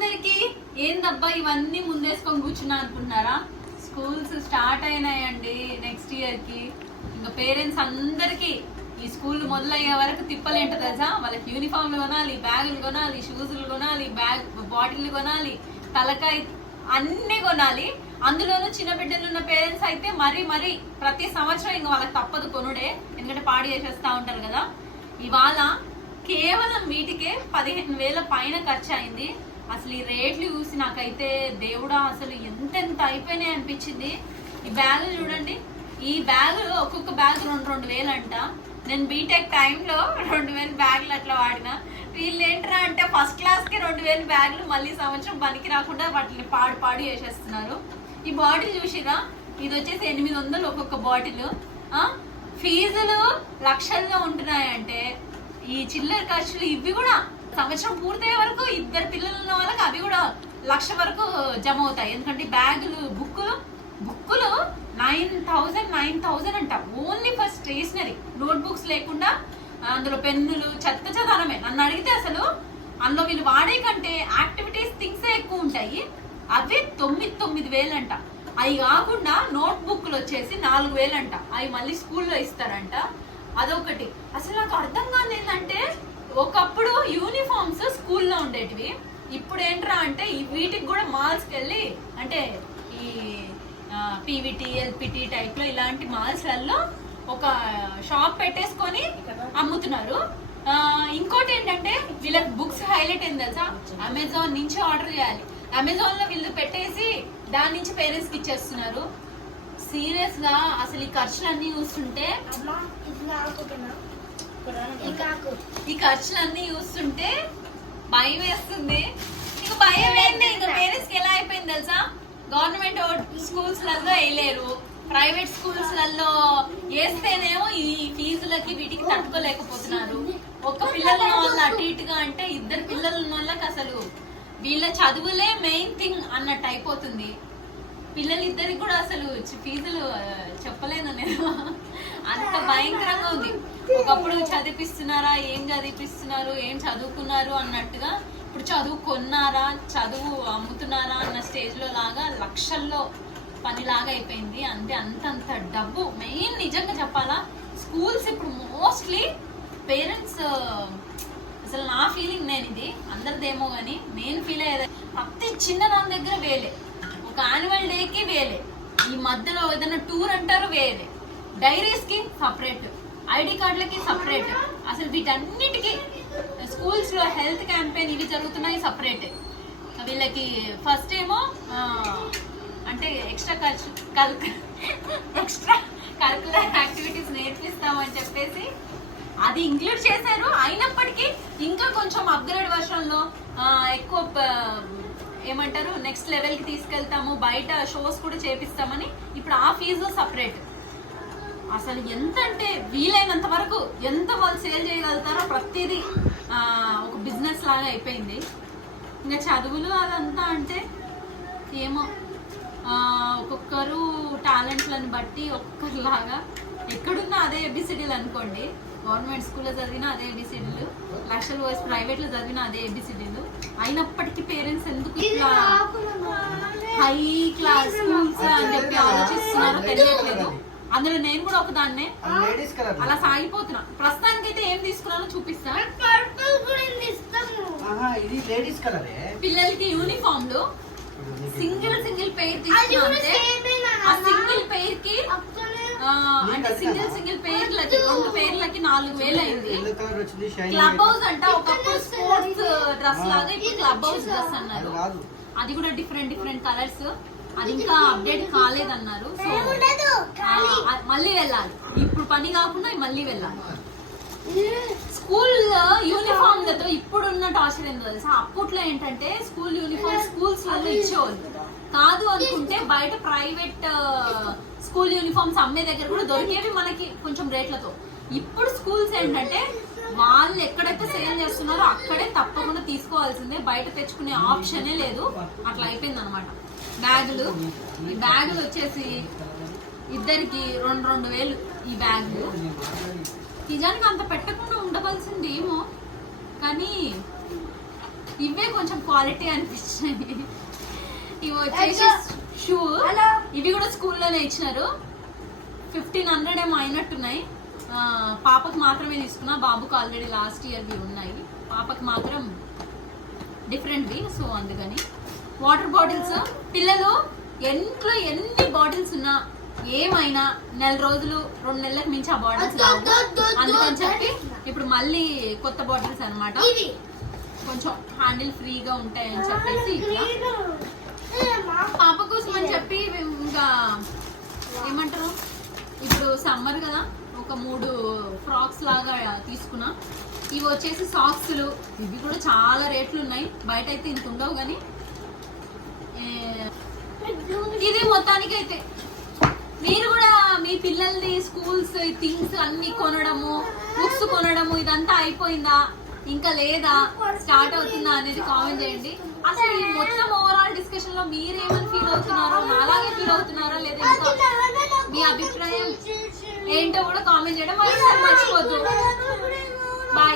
అందరికి ఏందబ్బా ఇవన్నీ ముందేసుకొని కూర్చున్నా అనుకుంటున్నారా? స్కూల్స్ స్టార్ట్ అయినాయండి నెక్స్ట్ ఇయర్ కి. ఇంకా పేరెంట్స్ అందరికి ఈ స్కూల్ మొదలయ్యే వరకు తిప్పలేంట తెలుసా? వాళ్ళకి యూనిఫామ్లు కొనాలి, బ్యాగులు కొనాలి, షూజులు కొనాలి, బాటిల్ కొనాలి, తలకాయ అన్ని కొనాలి. అందులోనూ చిన్న బిడ్డలు ఉన్న పేరెంట్స్ అయితే మరీ ప్రతి సంవత్సరం ఇంకా వాళ్ళకి తప్పదు కొనుడే, ఎందుకంటే పాడు చేసేస్తా ఉంటారు కదా. ఇవాళ కేవలం వీటికే 15,000 పైన ఖర్చు అయింది. అసలు ఈ రేట్లు చూసి నాకైతే దేవుడా అసలు ఎంతెంత అయిపోయినాయి అనిపించింది. ఈ బ్యాగులు చూడండి, ఈ బ్యాగులు ఒక్కొక్క బ్యాగ్ 2,000 అంట. నేను బీటెక్ టైంలో 2,000 బ్యాగులు అట్లా వాడినా. వీళ్ళు ఏంట్రా అంటే ఫస్ట్ క్లాస్కి 2,000 బ్యాగులు, మళ్ళీ సంవత్సరం పనికి రాకుండా వాటిని పాడు చేసేస్తున్నారు. ఈ బాటిల్ చూసిరా, ఇది వచ్చేసి 800 ఒక్కొక్క బాటిల్. ఫీజులు లక్షల్లో ఉంటున్నాయంటే ఈ చిల్లర ఖర్చులు ఇవి కూడా సంవత్సరం పూర్తయ్యే వరకు 2 పిల్లలు ఉన్న వాళ్ళకి అవి కూడా 1,00,000 వరకు జమ అవుతాయి. ఎందుకంటే బ్యాగులు బుక్కులు 9,000 అంట ఓన్లీ ఫర్ స్టేషనరీ. నోట్బుక్స్ లేకుండా అందులో పెన్నులు చెత్త చెదారమే. నన్ను అడిగితే అసలు అందులో వీళ్ళు వాడే కంటే యాక్టివిటీస్ థింగ్స్ ఎక్కువ ఉంటాయి. అవి 9,000 అంట. అవి కాకుండా నోట్బుక్లు వచ్చేసి 4,000 అంట. అవి మళ్ళీ స్కూల్లో ఇస్తారంట. అదొకటి. అసలు నాకు అర్థం కాదు ఏంటంటే, ఒకప్పుడు యూనిఫామ్స్ స్కూల్లో ఉండేటివి, ఇప్పుడు ఏంట్రా అంటే వీటికి కూడా మాల్స్కి వెళ్ళి, అంటే ఈ పీవీటీ ఎల్పిటి టైప్లో ఇలాంటి మాల్స్లలో ఒక షాప్ పెట్టేసుకొని అమ్ముతున్నారు. ఇంకోటి ఏంటంటే వీళ్ళకి బుక్స్ హైలైట్ అయింది తెలుసా? అమెజాన్ నుంచి ఆర్డర్ చేయాలి. అమెజాన్ లో వీళ్ళు పెట్టేసి దాని నుంచి పేరెంట్స్ కి ఇచ్చేస్తున్నారు. సీరియస్ గా అసలు ఈ ఖర్చులన్నీ చూస్తుంటే భయం వేస్తుంది. ఇంకా భయం ఏంటి, ఇంకా పేరెంట్స్ కి ఎలా అయిపోయింది తెలుసా? గవర్నమెంట్ స్కూల్స్ లలో వేయలేరు, ప్రైవేట్ స్కూల్స్ లలో వేస్తేనేమో ఈ ఫీజులకి వీటికి తట్టుకోలేకపోతున్నారు. ఒక్క పిల్లల వల్ల అటు ఇటుగా అంటే 2 పిల్లల వాళ్ళకి అసలు వీళ్ళ చదువులే మెయిన్ థింగ్ అన్నట్టు అయిపోతుంది. పిల్లలిద్దరికి కూడా అసలు ఫీజులు చెప్పలేను నేను, అంత భయంకరంగా ఉంది. ఒకప్పుడు చదివిపిస్తున్నారా, ఏం చదివిపిస్తున్నారు, ఏం చదువుకున్నారు అన్నట్టుగా, ఇప్పుడు చదువుకున్నారా, చదువు అమ్ముతున్నారా అన్న స్టేజ్లో లాగా లక్షల్లో పనిలాగా అయిపోయింది. అంటే అంతంత డబ్బు. మెయిన్ నిజంగా చెప్పాలా, స్కూల్స్ ఇప్పుడు మోస్ట్లీ పేరెంట్స్, అసలు నా ఫీలింగ్, నేను ఇది అందరిదేమో కానీ నేను ఫీల్ అయ్యేది, ప్రతి చిన్న దాని దగ్గర వేలే. ఒక యాన్యువల్ డేకి వేలే, ఈ మధ్యలో ఏదైనా టూర్ అంటారు వేరే, డైరీస్కి సపరేట్, ఐడి కార్డులకి సపరేట్, అసలు వీటన్నిటికీ స్కూల్స్లో హెల్త్ క్యాంపెయిన్ ఇవి జరుగుతున్నాయి సపరేట్. వీళ్ళకి ఫస్ట్ ఏమో అంటే ఎక్స్ట్రా కరికులర్ యాక్టివిటీస్ నేర్పిస్తామని చెప్పేసి అది ఇంక్లూడ్ చేశారు. అయినప్పటికీ ఇంకా కొంచెం అప్గ్రేడ్ వర్షన్లో ఎక్కువ ఏమంటారు నెక్స్ట్ లెవెల్కి తీసుకెళ్తాము, బయట షోస్ కూడా చేపిస్తామని ఇప్పుడు ఆ ఫీజు సపరేట్. అసలు ఎంత అంటే వీలైనంత వరకు ఎంత వాళ్ళు సేల్ చేయగలుగుతారో ప్రతిదీ ఒక బిజినెస్ లాగా అయిపోయింది. ఇంకా చదువులు అదంతా అంటే ఏమో, ఒక్కొక్కరు టాలెంట్లను బట్టి ఒక్కొక్కరిలాగా, ఎక్కడున్నా అదే ఏబిసిడీలు అనుకోండి. గవర్నమెంట్ స్కూల్లో చదివినా అదే ఏబిసిడీలు, లక్షలు పోసి ప్రైవేట్లో చదివినా అదే ఏబిసిడీలు. అయినప్పటికీ పేరెంట్స్ ఎందుకు ఇట్లా హై క్లాస్ స్కూల్స్ అని చెప్పి ఆలోచిస్తున్నారో తెలియట్లేదు. అందులో నేను కూడా ఒకదాన్నే అలా సాగిపోతున్నా. ప్రస్తుతానికైతే ఏం తీసుకున్నానో చూపిస్తా. పిల్లలకి యూనిఫామ్లు సింగిల్ పెయిర్ తీసుకుంటే ఆ సింగిల్ పెయిర్ కి అంటే సింగిల్ పేర్లకి 2 పేర్లకి 4,000 అయింది. క్లబ్ హౌస్ అంట, ఒకప్పుడు స్పోర్ట్స్ డ్రెస్ లాగా ఇప్పుడు క్లబ్ హౌస్ డ్రెస్ అన్నారు. అది కూడా డిఫరెంట్ కలర్స్. అది ఇంకా అప్డేట్ కాలేదన్నారు. సో మళ్ళీ వెళ్ళాలి, ఇప్పుడు పని కాకుండా మళ్ళీ వెళ్ళాలి. స్కూల్ యూనిఫామ్లతో ఇప్పుడున్న టార్చర్ ఏందో తెలుసా? అప్పట్లో ఏంటంటే స్కూల్ యూనిఫామ్ స్కూల్స్ వల్ల ఇచ్చేవాళ్ళు కాదు అనుకుంటే బయట ప్రైవేట్ స్కూల్ యూనిఫామ్స్ అమ్మే దగ్గర కూడా దొరికేవి మనకి కొంచెం రేట్లతో. ఇప్పుడు స్కూల్స్ ఏంటంటే వాళ్ళు ఎక్కడైతే సేల్ చేస్తున్నారో అక్కడే తప్పకుండా తీసుకోవాల్సిందే, బయట తెచ్చుకునే ఆప్షనే లేదు. అట్లా అయిపోయింది అనమాట. ఈ బ్యాగులు వచ్చేసి ఇద్దరికి 2,000 ఈ బ్యాగులు. నిజానికి అంత పెట్టకుండా ఉండవలసింది ఏమో, కానీ ఇవే కొంచెం క్వాలిటీ అనిపించినాయి. ఇవి వచ్చేసి షూ, ఇవి కూడా స్కూల్లోనే ఇచ్చినారు. 1500 ఏమో అయినట్టున్నాయి. పాపకు మాత్రమే తీసుకున్నా, బాబుకు ఆల్రెడీ లాస్ట్ ఇయర్వి ఉన్నాయి, పాపకు మాత్రం డిఫరెంట్వి. సో అందుకని వాటర్ బాటిల్స్, పిల్లలు ఇంట్లో ఎన్ని బాటిల్స్ ఉన్నా ఏమైనా నెల రోజులు 2 నెలలకు మించి ఆ బాటిల్స్ రావు. అందుకని చెప్పి ఇప్పుడు మళ్ళీ కొత్త బాటిల్స్ అన్నమాట, కొంచెం హ్యాండిల్ ఫ్రీగా ఉంటాయని చెప్పేసి ఇట్లా పాప కోసం అని చెప్పి ఇంకా ఏమంటారు, ఇప్పుడు సమ్మర్ కదా, ఒక 3 ఫ్రాక్స్ లాగా తీసుకున్నా. ఇవి వచ్చేసి సాక్స్లు, ఇవి కూడా చాలా రేట్లు ఉన్నాయి, బయట అయితే ఇంత ఉండవు కానీ ఇది మొత్తానికి అయితే మీరు కూడా మీ పిల్లల్ని స్కూల్స్ థింగ్స్ అన్ని కొనడము, బుక్స్ కొనడము ఇదంతా అయిపోయిందా, ఇంకా లేదా, స్టార్ట్ అవుతుందా అనేది కామెంట్ చేయండి. అసలు ఈ మొత్తం ఓవరాల్ డిస్కషన్ లో మీరేమని ఫీల్ అవుతున్నారో, అలాగే ఫీల్ అవుతున్నారా లేదా, ఇంకా మీ అభిప్రాయం ఏంటో కూడా కామెంట్ చేయడం మర్చిపోద్దు. బాయ్.